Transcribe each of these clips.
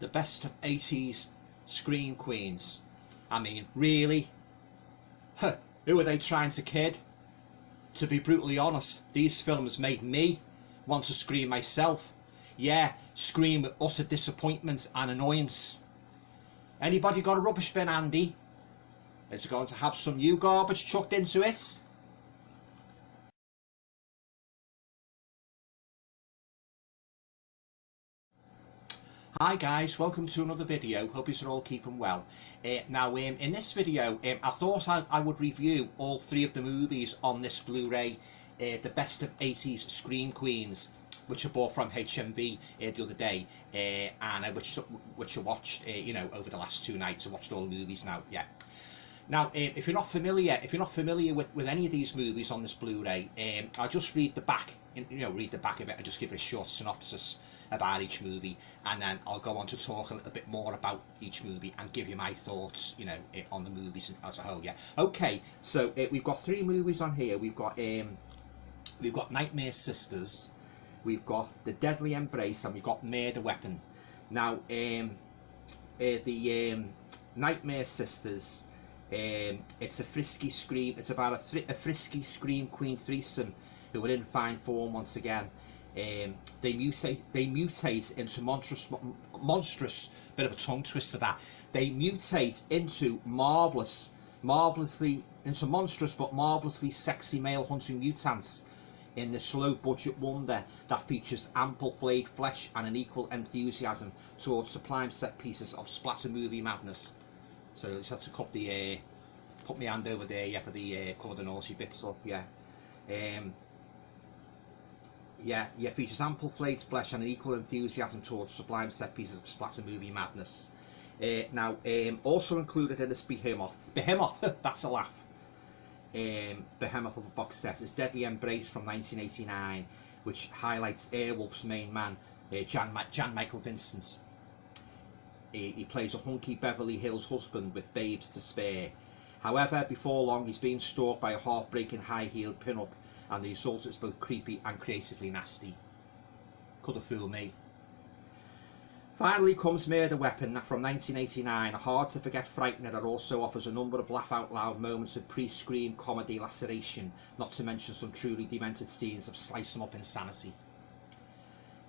the best of 80s scream queens. I mean, really? Huh, who are they trying to kid? To be brutally honest, these films made me want to scream myself. Yeah, scream with utter disappointment and annoyance. Anybody got a rubbish bin handy? Is it going to have some new garbage chucked into it? Hi guys, welcome to another video. Hope you're all keeping well. In this video, I thought I would review all three of the movies on this Blu-ray, the best of 80s scream queens, which I bought from HMV the other day, and which I watched, over the last 2 nights. I watched all the movies now. Yeah. Now, if you're not familiar with any of these movies on this Blu-ray, I'll just read the back, read the back of it and just give it a short synopsis about each movie, and then I'll go on to talk a little bit more about each movie and give you my thoughts, on the movies as a whole. Yeah. Okay. So we've got 3 movies on here. We've got Nightmare Sisters, we've got The Deadly Embrace, and we've got Murder Weapon. Now, the Nightmare Sisters. It's a frisky scream. It's about a frisky scream queen threesome who are in fine form once again. They mutate into monstrous bit of a tongue twister that. They mutate into monstrous but marvelously sexy male hunting mutants in this low budget wonder that features ample flayed flesh and an equal enthusiasm towards sublime set pieces of splatter movie madness. So I just have to put my hand over there, for the cover the naughty bits up. Features ample flayed flesh and an equal enthusiasm towards sublime set pieces of splatter movie madness. Also included in this Behemoth, that's a laugh. Behemoth of a box set is Deadly Embrace from 1989, which highlights Airwolf's main man, Jan Michael Vincent. He plays a hunky Beverly Hills husband with babes to spare. However, before long he's being stalked by a heartbreaking high-heeled pin-up, and the result is both creepy and creatively nasty. Could have fooled me. Finally comes Murder Weapon from 1989, a hard-to-forget frightener that also offers a number of laugh-out-loud moments of pre-scream comedy laceration, not to mention some truly demented scenes of slice-em-up insanity.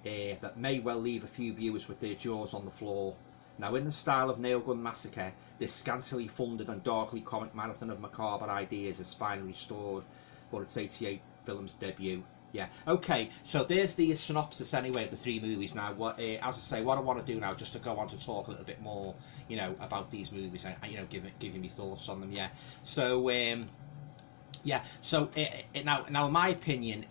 That may well leave a few viewers with their jaws on the floor. Now, in the style of Nail Gun Massacre, this scantily funded and darkly comic marathon of macabre ideas is finally restored for its 88 Films debut. Yeah, okay, so there's the synopsis anyway of the 3 movies. Now, as I say, what I want to do now, just to go on to talk a little bit more, about these movies and giving me thoughts on them. Yeah, so now in my opinion,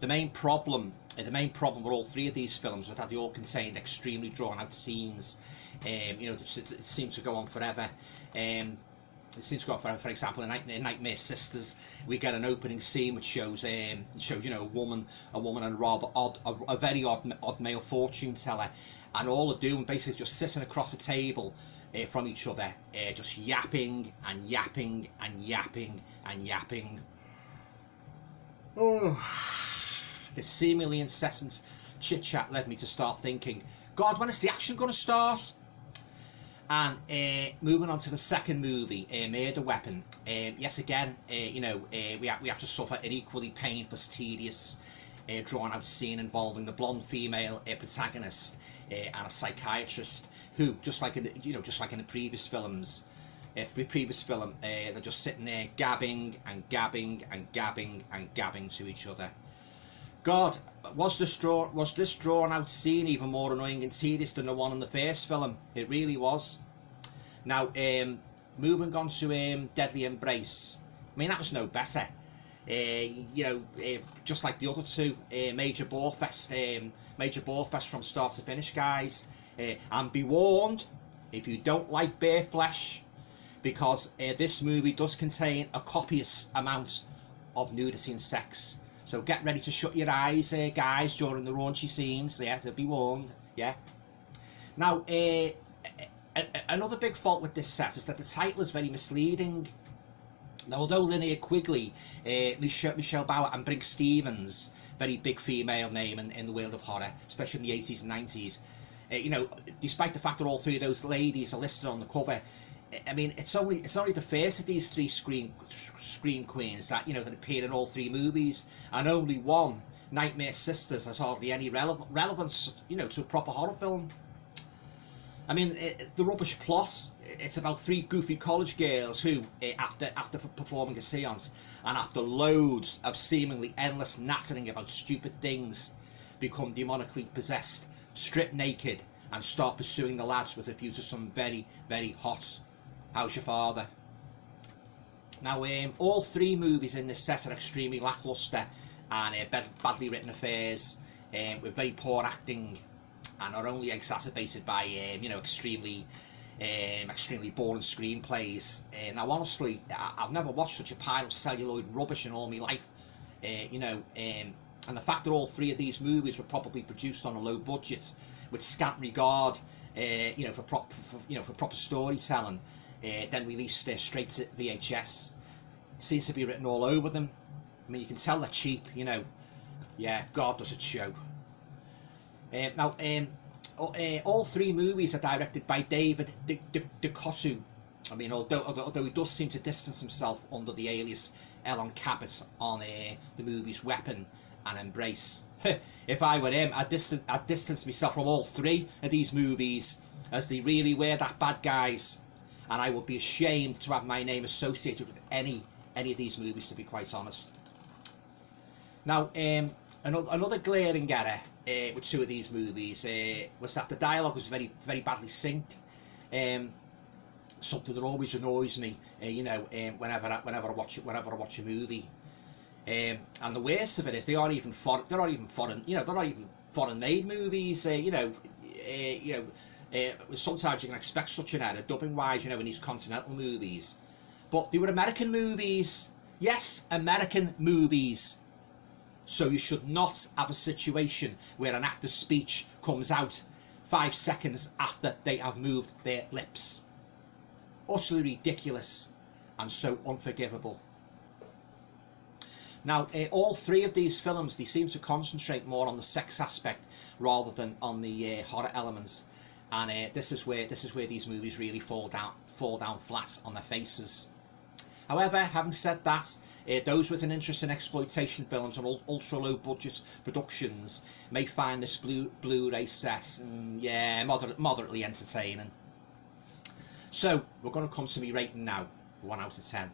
the main problem with all 3 of these films was that they all contained extremely drawn out scenes. It seemed to go on forever. For example, in Nightmare Sisters, we get an opening scene which shows a woman and a very odd male fortune teller, and all they're doing basically just sitting across a table from each other, just yapping and yapping and yapping and yapping. This seemingly incessant chit chat led me to start thinking, God, when is the action going to start? And moving on to the second movie, Murder Weapon. Yes, again, we have to suffer an equally painful, tedious, drawn-out scene involving the blonde female protagonist and a psychiatrist who, just like in the previous films, they're just sitting there gabbing and gabbing and gabbing and gabbing to each other. God, was this drawn-out scene even more annoying and tedious than the one in the first film? It really was. Now, moving on to Deadly Embrace. I mean, that was no better. Just like the other 2, major bore fest from start to finish, guys. And be warned, if you don't like bare flesh, because this movie does contain a copious amount of nudity and sex. So get ready to shut your eyes, guys, during the raunchy scenes. Yeah, to be warned. Yeah. Now, another big fault with this set is that the title is very misleading. Now, although Linnea Quigley, Michelle Bauer, and Brinke Stevens, very big female name in the world of horror, especially in the 80s and 90s, You know, despite the fact that all three of those ladies are listed on the cover, I mean, it's only the first of these three scream queens that, you know, that appear in all three movies, and only one, Nightmare Sisters, has hardly any relevance, you know, to a proper horror film. I mean, the rubbish plot, it's about three goofy college girls who, after performing a seance, and after loads of seemingly endless nattering about stupid things, become demonically possessed, strip naked, and start pursuing the lads with a view to some very, very hot "How's your father?" Now, all three movies in this set are extremely lacklustre and badly written affairs, with very poor acting, and are only exacerbated by you know, extremely boring screenplays. Now, honestly, I've never watched such a pile of celluloid rubbish in all my life. You know, and the fact that all three of these movies were probably produced on a low budget, with scant regard, you know, for proper storytelling, then released straight to VHS, seems to be written all over them. I mean, you can tell they're cheap. You know, yeah, God does it show. Now, all three movies are directed by David Duchovny. I mean, although he does seem to distance himself under the alias Elon Cabot on the movies Weapon and Embrace. If I were him, I'd distance myself from all three of these movies, as they really were that bad, guys, and I would be ashamed to have my name associated with any of these movies, to be quite honest. Now, another glaring error with two of these movies was that the dialogue was very, very badly synced. Something that always annoys me, you know, whenever I watch a movie. And the worst of it is they're not even foreign made movies. You know, sometimes you can expect such an error dubbing wise, you know, in these continental movies. But they were American movies. Yes, American movies. So you should not have a situation where an actor's speech comes out 5 seconds after they have moved their lips. Utterly ridiculous and so unforgivable. Now, all three of these films, they seem to concentrate more on the sex aspect rather than on the horror elements, and this is where these movies really fall down flat on their faces. However, having said that, those with an interest in exploitation films and ultra low budget productions may find this Blu Ray set, yeah, moderately entertaining. So we're going to come to me rating now, 1 out of 10.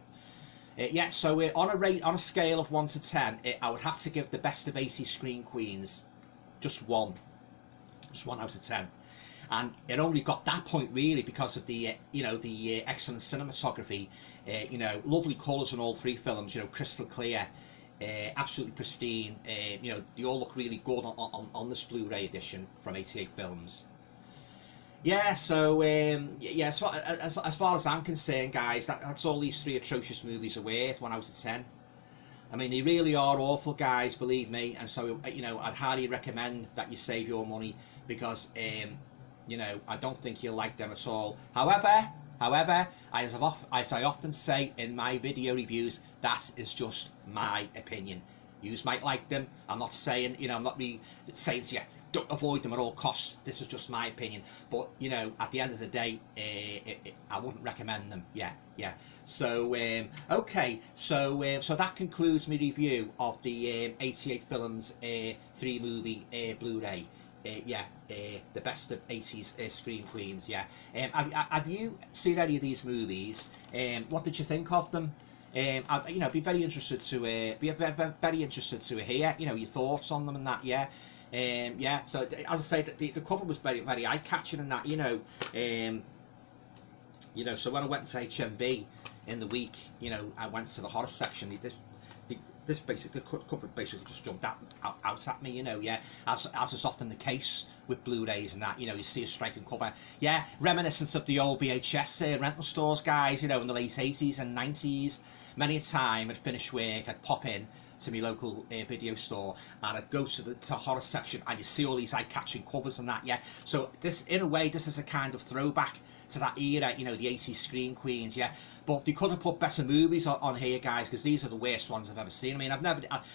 Yeah, so on a scale of 1 to 10, I would have to give the best of 80 Scream Queens just 1 out of 10, and it only got that point really because of the the excellent cinematography. You know, lovely colours in all three films. You know, crystal clear, absolutely pristine. You know, they all look really good on this Blu Ray edition from 88 Films. Yeah, so yeah, as far as I'm concerned, guys, that's all these three atrocious movies are worth, 1 out of 10. I mean, they really are awful, guys, believe me. And so, you know, I'd highly recommend that you save your money, because you know, I don't think you'll like them at all. However, as I often say in my video reviews, that is just my opinion. You might like them. I'm not saying, you know, I'm not really saying to you, don't avoid them at all costs. This is just my opinion. But, you know, at the end of the day, I wouldn't recommend them. Yeah. So, okay. So that concludes my review of the 88 Films 3-movie Blu-ray. The best of 80s Scream Queens. Yeah. Have you seen any of these movies? What did you think of them? I'd be very interested to hear, you know, your thoughts on them and that. Yeah. So as I say, the cover was very, very eye-catching and that, you know. So when I went to HMV in the week, you know, I went to the horror section. This basically, the cover basically just jumped out at me, you know. Yeah, as is often the case with Blu-rays and that, you know, you see a striking cover. Yeah, reminiscence of the old VHS rental stores, guys, you know, in the late 80s and 90s. Many a time I'd finish work, I'd pop in to my local video store and I'd go to the horror section, and you see all these eye-catching covers and that. Yeah, so this, in a way, this is a kind of throwback to that era, you know, the 80s Scream Queens. Yeah, but they could have put better movies on here, guys, because these are the worst ones I've ever seen. I mean,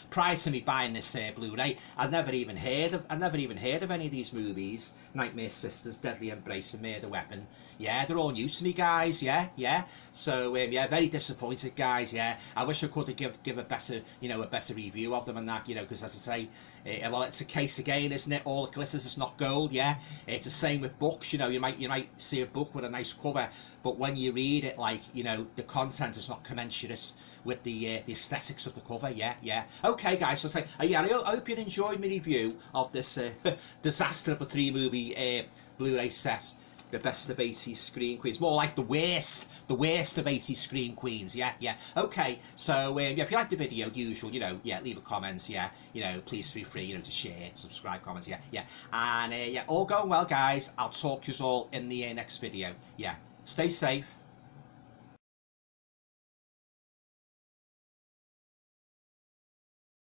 prior to me buying this Blu-ray, I'd never even heard of any of these movies. Nightmare Sisters, Deadly Embrace, and Murder Weapon. Yeah, they're all new to me, guys. Yeah. So yeah, very disappointed, guys. Yeah, I wish I could have give a better, a better review of them and that, because as I say, well, it's a case again, isn't it? All that glitters is not gold. Yeah, it's the same with books. You might see a book with a nice cover, but when you read it, like, the content is not commensurate with the aesthetics of the cover. Yeah. Okay, guys. So say, yeah, I hope you enjoyed my review of this disaster of a 3-movie Blu-ray set. The best of 80s screen queens, more like the worst of 80s screen queens. Yeah. Okay, so yeah, if you like the video, usual, yeah, leave a comment. Yeah, please feel free, to share, subscribe, comment. Yeah, and yeah, all going well, guys. I'll talk to you all in the next video. Yeah, stay safe.